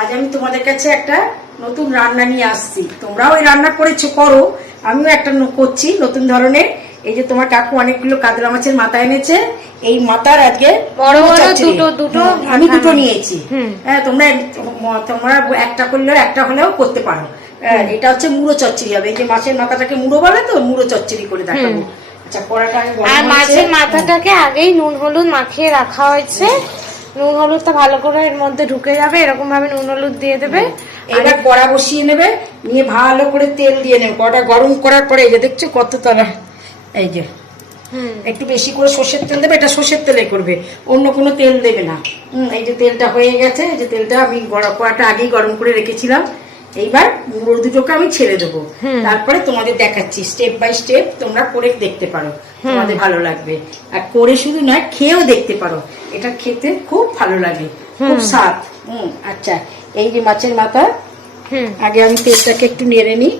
আজ আমি তোমাদের কাছে একটা নতুন রান্না নিয়ে আসছি। তোমরাও এই রান্না করেছো, করো, আমিও একটা করছি নতুন ধরনের। এই যে তোমার কাকু অনেকগুলো কাতলা মাছের মাথা এনেছে, এই মাথার আজকে বড় বড় দুটো আমি দুটো নিয়েছি। হ্যাঁ, তোমরা তোমরা একটা করলেও একটা হলেও করতে পারো। এটা হচ্ছে মুড়ো চচ্চড়ি হবে। এই যে মাছের মাথাটাকে মুড়ো বলে, তো মুড়ো চচ্চড়ি করে দেখাবো। আচ্ছা, কড়াটা আমি আর মাছের মাথাটাকে আগেই নুন হলুদ মাখিয়ে রাখা হয়েছে। নুন হলুদটা ভালো করে এর মধ্যে ঢুকে যাবে, এরকম ভাবে নুন হলুদ দিয়ে দেবে। এবার কড়া বসিয়ে নেবে, নিয়ে ভালো করে তেল দিয়ে নেবে। কড়া গরম করার পরে এই যে দেখছো কত তলা, এই যে একটু বেশি করে সর্ষের তেল দেবে। এটা সর্ষের তেলে করবে, অন্য কোনো তেল দেবে না। এই যে তেলটা হয়ে গেছে, এই যে তেলটা আমি কড়াটা আগেই গরম করে রেখেছিলাম। এইবার মুড়ো দুটোকে আমি ছেড়ে দেবো, তারপরে তোমাদের দেখাচ্ছি স্টেপ বাই স্টেপ। তোমরা করে দেখতে পারো, তোমাদের ভালো লাগবে। আর করে শুধু নয়, খেয়েও দেখতে পারো। এটা খেতে খুব ভালো লাগে, খুব স্বাদ। আচ্ছা, এই যে মাছের মাথা, আগে আমি তেলটাকে একটু নেড়ে নিই।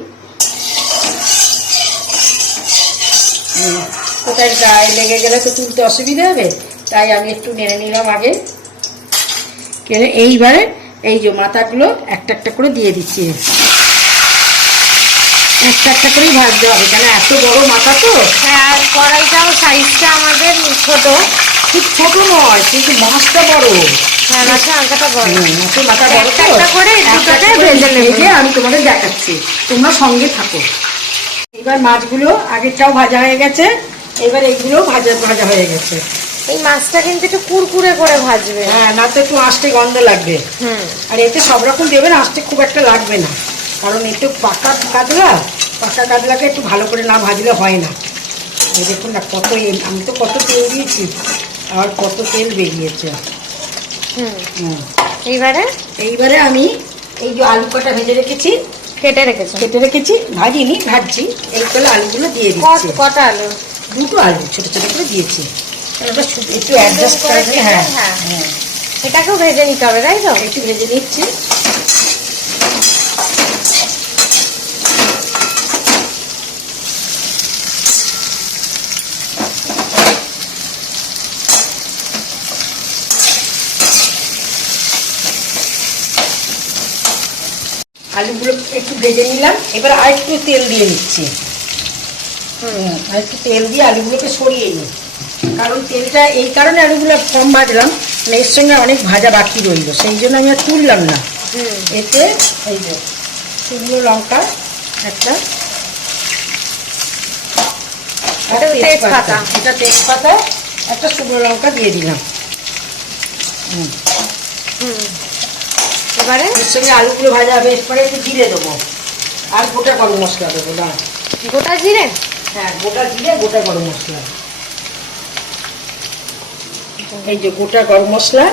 কোথায় গায়ে লেগে গেলে তো তুলতে অসুবিধা হবে, তাই আমি একটু নেড়ে নিলাম আগে। এইবারে এই যে মাথাগুলো একটা একটা করে দিয়ে দিচ্ছি। একটা একটা করেই ভাজতে হবে, কেন এত বড় মাথা তো। হ্যাঁ, কড়াইটাও সাইজটা আমাদের ছোট, খুব ছোট নয়, কিন্তু মাছটা বড়। হ্যাঁ, মাছের মাথাটা বড়। মাছের মাথা বড় তো, একটা করে দুটোকে ভেজে নেবে। আমি তোমাদের দেখাচ্ছি, তোমরা সঙ্গে থাকো। এবার মাছগুলো আগেরটাও ভাজা হয়ে গেছে, এবার এইগুলো ভাজা ভাজা হয়ে গেছে। এই মাছটা কিন্তু একটু কুড়কুড়ে করে ভাজবে। হ্যাঁ, না তো একটু আঁশটে গন্ধ লাগবে। আর এতে সব রকম দেবেন, আঁশটে খুব একটা লাগবে না, কারণ একটু পাকা কাতলাকে একটু ভালো করে না ভাজলে হয় না। এই দেখুন না, কত আমি তো কত তেল দিয়েছি, আর কত তেল বেরিয়েছে। এইবারে আমি এই যে আলু কটা ভেজে রেখেছি, কেটে রেখেছি, ভাজিনি, ভাজছি। এই করে আলুগুলো দিয়ে দিচ্ছি। কটা আলু? দুটো আলু ছোট ছোট করে দিয়েছি, একটু অ্যাডজাস্ট করে। হ্যাঁ, এটাকেও ভেজে নিতে হবে, তাই তো? একটু ভেজে নিচ্ছি। আলুগুলো একটু ভেজে নিলাম, এবার আর একটু তেল দিয়ে নিচ্ছি। আর একটু তেল দিয়ে আলুগুলোকে সরিয়ে নিই, কারণ তেলটা এই কারণে আলুগুলো কম ভাজলাম, এর সঙ্গে অনেক ভাজা বাকি রইল, সেই জন্য আমি আর তুললাম না। এতে এই যে শুকনো লঙ্কা একটা, তেজপাতা একটা, শুকনো লঙ্কা দিয়ে দিলাম। এবারে এর সঙ্গে আলুগুলো ভাজা হবে, এরপরে একটু জিরে দেবো, আর গোটা গরম মশলা দেবো। না, গোটা জিরে? হ্যাঁ, গোটা জিরে, গোটা গরম মশলা। এই যে গোটা গরম মশলা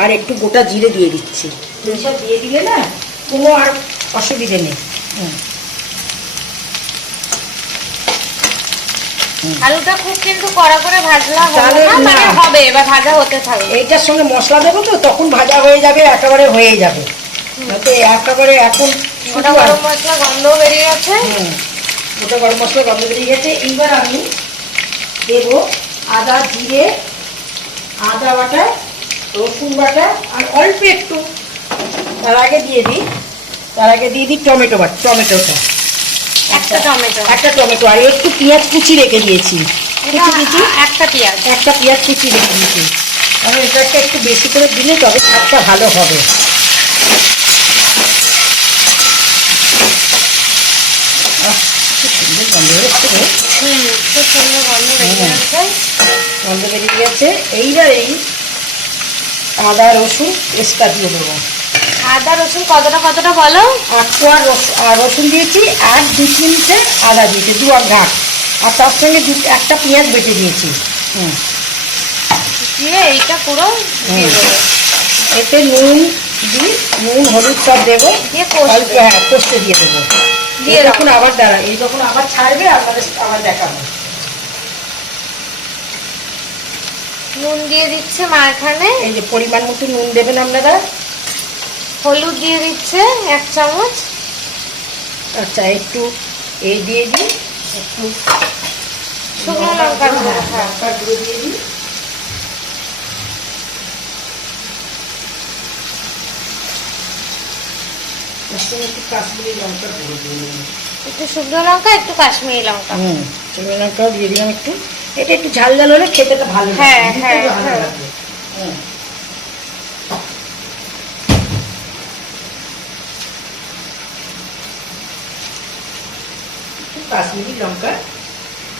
আর একটু গোটা জিরে দিয়ে দিচ্ছি। এইসব দিয়ে দিলে না কোনো আর অসুবিধে নেই। আলুটা খুব কিন্তু কড়া করে ভাজলা হবে না, মানে হবে, এবার ভাজা হতে থাকবে। এইটার সঙ্গে মশলা দেবো তো, তখন ভাজা হয়ে যাবে, একেবারে হয়ে যাবে। একেবারে এখন গোটা গরম মশলা গন্ধ বেরিয়ে গেছে। গোটা গরম মশলা গন্ধ বেরিয়ে গেছে। এইবার আমি দেবো আদা, জিরে, আদা বাটা, রসুন বাটা, আর অল্প একটু তার আগে দিয়ে দিই টমেটোটা, একটা টমেটো, আর একটু পেঁয়াজ কুচি রেখে দিয়েছি। একটা পেঁয়াজ কুচি রেখে দিয়েছি, কারণ এটা একটু বেশি করে দিলে তবে স্বাদটা ভালো হবে। গন্ধ বেরিয়ে গেছে। এইবার এই আদা রসুন পেস্টটা দিয়ে দেবো। আদা রসুন কতটা বলো? 8 কোয়া রসুন দিয়েছি, আর 2-3টে আদা দিয়েছি, 2 ঘাট, আর তার সঙ্গে একটা পেঁয়াজ বেটে দিয়েছি। দিয়ে এইটা পুরো এতে নুন হলুদ সব দেবো, কষতে দিয়ে দেবো। দিয়ে যখন আবার যখন আবার ছাড়বে, আপনাদের আবার দেখাবো। নুন দিয়ে দিচ্ছে মা এখানে, এই যে পরিমাণ মতো নুন দেবেন আপনারা। হলুদ দিয়ে দিচ্ছে 1 চামচ। আচ্ছা, একটু এই দিয়ে দিই, একটু শুকনো লঙ্কা গুঁড়ো দিয়ে দিই। এর সঙ্গে একটু কাশ্মীরি লঙ্কা গুঁড়ো দিয়ে দেবো। একটু শুকনো লঙ্কা, একটু কাশ্মীরি লঙ্কা। শুকনো লঙ্কাও দিয়ে দিলাম একটু। এটা একটু ঝাল ঝাল হলে খেতেটা ভালো লাগবে। হ্যাঁ, খেতে হ্যাঁ, ভালো হ্যাঁ। লাগবে। একটু কাশ্মীরি লঙ্কা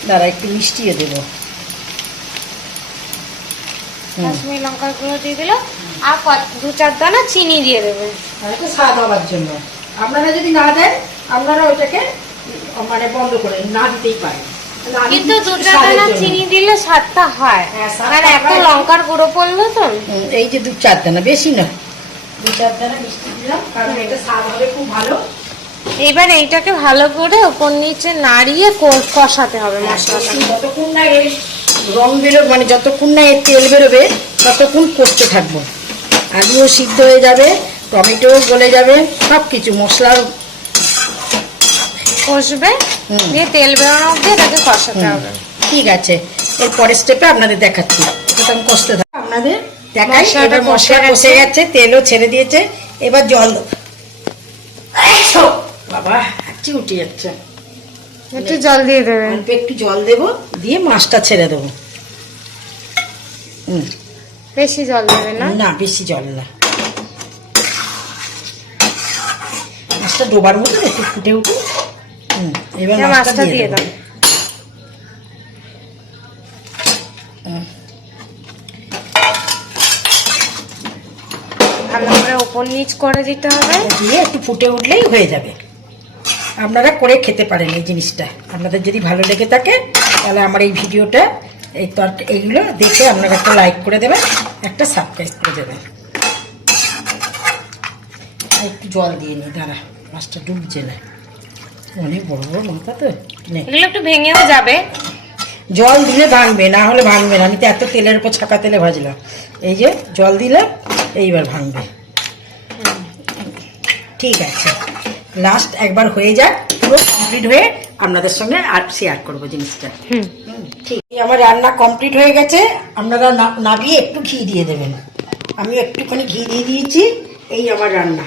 দ্বারা একটু মিষ্টিও দেবো। কাশ্মীরি লঙ্কার গুঁড়ো দিয়ে দিল, আর 2-4 দানা চিনি দিয়ে দেবেন। আর একটু স্বাদ হওয়ার জন্য। আপনারা যদি না দেন, আপনারা ওইটাকে মানে বন্ধ করে না দিতেই পারেন। কিন্তু 2-4 দানা চিনি দিলে স্বাদটা হয়, হ্যাঁ, স্বাদটা কারণ একটা হয়। লঙ্কার গুঁড়ো পড়লো তো। এই যে 2-4 দানা, বেশি না, 2-4 দানা মিষ্টি দিলাম, কারণ এটা স্বাদ হবে খুব ভালো। এবার এইটাকে ভালো করে ওপর নিচে নাড়িয়ে কষাতে হবে মশলাটা। যতক্ষণ না এর রং বেরোবে, মানে যতক্ষণ না এর তেল বেরোবে ততক্ষণ কষতে থাকবো। আলুও সিদ্ধ হয়ে যাবে, টমেটোও গলে যাবে, সব কিছু মশলার কষবে, দিয়ে তেল বেরোনো অব্দি এটাকে কষাতে হবে। ঠিক আছে, এর পরের স্টেপে আপনাদের দেখাচ্ছি। এটা আমি কষতে থাকি, আপনাদের দেখাই। এবার মশলা কষে গেছে, তেলও ছেড়ে দিয়েছে, এবার জল দেবো। বাবা হাঁচি উঠে যাচ্ছে। একটু জল দিয়ে দেবেন। অল্প একটু জল দেবো, দিয়ে মাছটা ছেড়ে দেবো। বেশি জল দেবেন না। না, বেশি জল না। মাছটা ডোবার মতো একটু ফুটে উঠুক। এবার মাছটা দিয়ে দাও। ভালো করে ওপর নিচ করে দিতে হবে, দিয়ে একটু ফুটে উঠলেই হয়ে যাবে। আপনারা করে খেতে পারেন এই জিনিসটা। আপনাদের যদি ভালো লেগে থাকে তাহলে আমার এই ভিডিওটা, এইগুলো দেখে আপনারা একটা লাইক করে দেবেন, একটা সাবস্ক্রাইব করে দেবেন। আর একটু জল দিয়ে নিই, দাঁড়া, মাছটা ডুবছে না, অনেক বড় বড় লঙ্কা তো। এগুলো একটু ভেঙেও যাবে। জল দিলে ভাঙবে, না হলে ভাঙবে না। আমি তো এত তেলের উপর ছাকা তেলে ভাজলাম, এই যে জল দিলাম, এইবার ভাঙবে। ঠিক আছে, লাস্ট একবার হয়ে যাক, পুরো কমপ্লিট হয়ে আপনাদের সঙ্গে আর শেয়ার করবো জিনিসটা। ঠিক, আমার রান্না কমপ্লিট হয়ে গেছে। আপনারা নাবিয়ে একটু ঘি দিয়ে দেবেন। আমি একটুখানি ঘি দিয়ে দিয়েছি। এই আমার রান্না।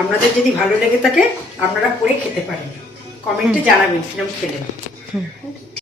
আপনাদের যদি ভালো লেগে থাকে আপনারা করে খেতে পারেন, কমেন্টে জানাবেন কিরকম খেলেন।